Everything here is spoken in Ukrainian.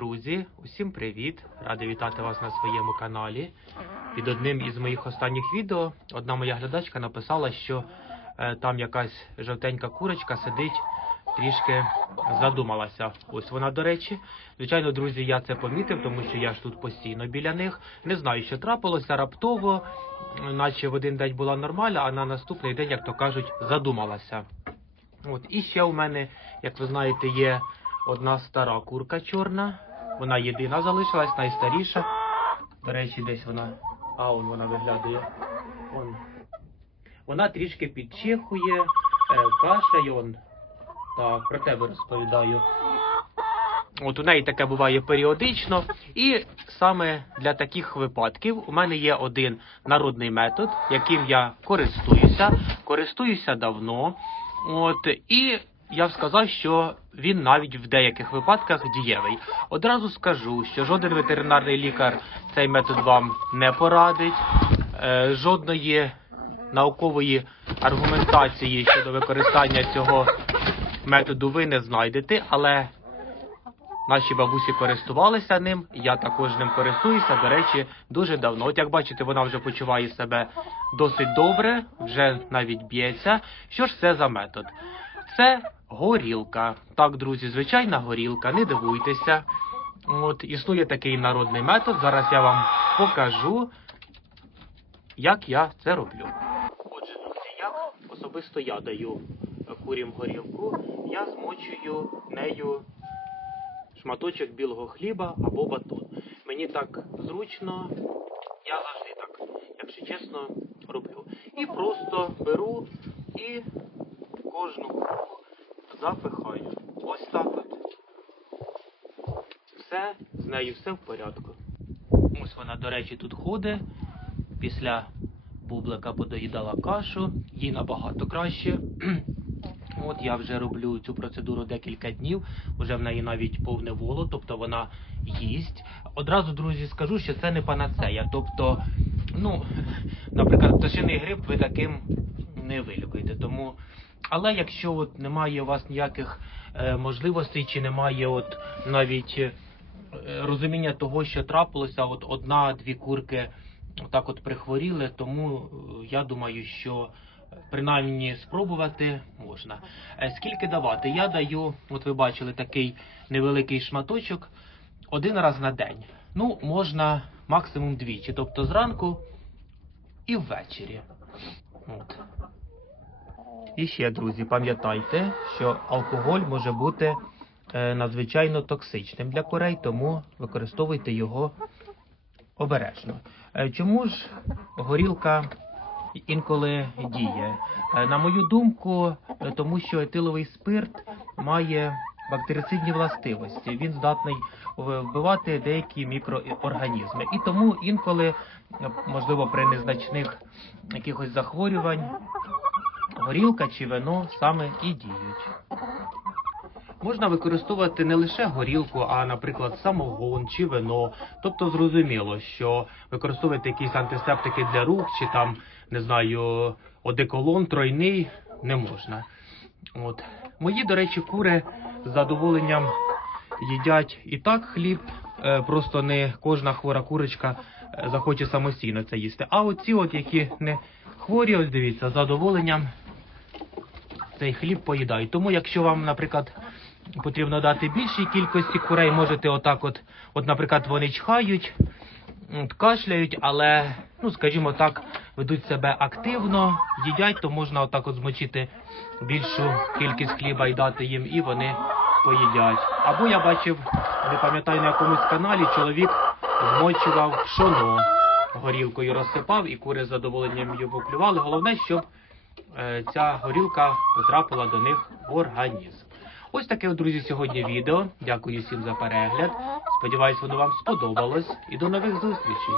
друзі! Усім привіт! Радий вітати вас на своєму каналі. Під одним із моїх останніх відео одна моя глядачка написала, що е, там якась жовтенька курочка сидить, трішки задумалася. Ось вона, до речі. Звичайно, друзі, я це помітив, тому що я ж тут постійно біля них. Не знаю, що трапилося раптово, наче в один день була нормальна, а на наступний день, як то кажуть, задумалася. От і ще у мене, як ви знаєте, є одна стара курка чорна. Вона єдина залишилась, найстаріша. До речі, десь вона. А, он вона виглядає. Он. Вона трішки підчихує, е, кашляє. Он. Так, про тебе розповідаю. От у неї таке буває періодично. І саме для таких випадків у мене є один народний метод, яким я користуюся. Користуюся давно. От і я б сказав, що він навіть в деяких випадках дієвий. Одразу скажу, що жоден ветеринарний лікар цей метод вам не порадить, е, жодної наукової аргументації щодо використання цього методу ви не знайдете, але Наші бабусі користувалися ним, я також ним користуюся, до речі, дуже давно. От як бачите, вона вже почуває себе досить добре, вже навіть б'ється. Що ж це за метод? Це горілка. Так, друзі, звичайна горілка, не дивуйтеся. От існує такий народний метод. Зараз я вам покажу, як я це роблю. Отже, друзі, як особисто я даю курям горілку, я змочую нею шматочок білого хліба або батон. Мені так зручно, я завжди так, якщо чесно, роблю. І просто беру і запихаю. Ось так от. Все, з нею все в порядку. Ось вона, до речі, тут ходить. Після бублика подоїдала кашу, їй набагато краще. От я вже роблю цю процедуру декілька днів, вже в неї навіть повне воло, тобто вона їсть. Одразу, друзі, скажу, що це не панацея. Тобто, ну, наприклад, пташиний грип ви таким не вилікуєте. Тому, але якщо от немає у вас ніяких е, можливостей, чи немає от навіть е, розуміння того, що трапилося, от одна-дві курки так от прихворіли, тому е, я думаю, що принаймні спробувати можна. Е, Скільки давати? Я даю, от ви бачили, такий невеликий шматочок один раз на день. Ну, можна максимум двічі, тобто зранку і ввечері. От. І ще, друзі, пам'ятайте, що алкоголь може бути е, надзвичайно токсичним для курей, тому використовуйте його обережно. Е, Чому ж горілка інколи діє? Е, На мою думку, тому що етиловий спирт має бактерицидні властивості. Він здатний вбивати деякі мікроорганізми. І тому інколи, можливо, при незначних якихось захворювань, горілка чи вино саме і діють. Можна використовувати не лише горілку, а, наприклад, самогон чи вино. Тобто зрозуміло, що використовувати якісь антисептики для рук, чи там, не знаю, одеколон тройний не можна. От. Мої, до речі, кури з задоволенням їдять і так хліб, е, просто не кожна хвора курочка е, захоче самостійно це їсти. А оці, от, які не хворі, ось дивіться, з задоволенням цей хліб поїдають. Тому, якщо вам, наприклад, потрібно дати більшій кількості курей, можете отак, от, от, наприклад, вони чхають, от, кашляють, але, ну, скажімо так, ведуть себе активно, їдять, то можна отак от змочити більшу кількість хліба і дати їм, і вони поїдять. Або я бачив, не пам'ятаю на якомусь каналі, чоловік змочував пшоно горілкою розсипав, і кури з задоволенням його клювали. Головне, щоб ця горілка потрапила до них в організм. Ось таке, друзі, сьогодні відео. Дякую всім за перегляд. Сподіваюсь, воно вам сподобалось. І до нових зустрічей.